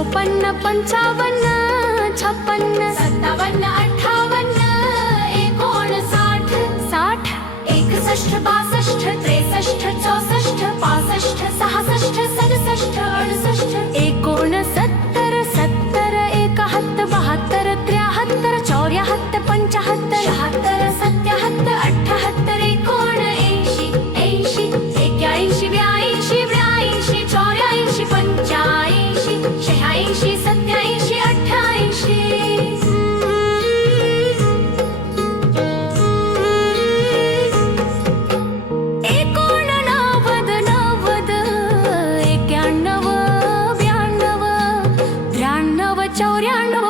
चोपन्न पंचावन्न ചോരാണ്ടു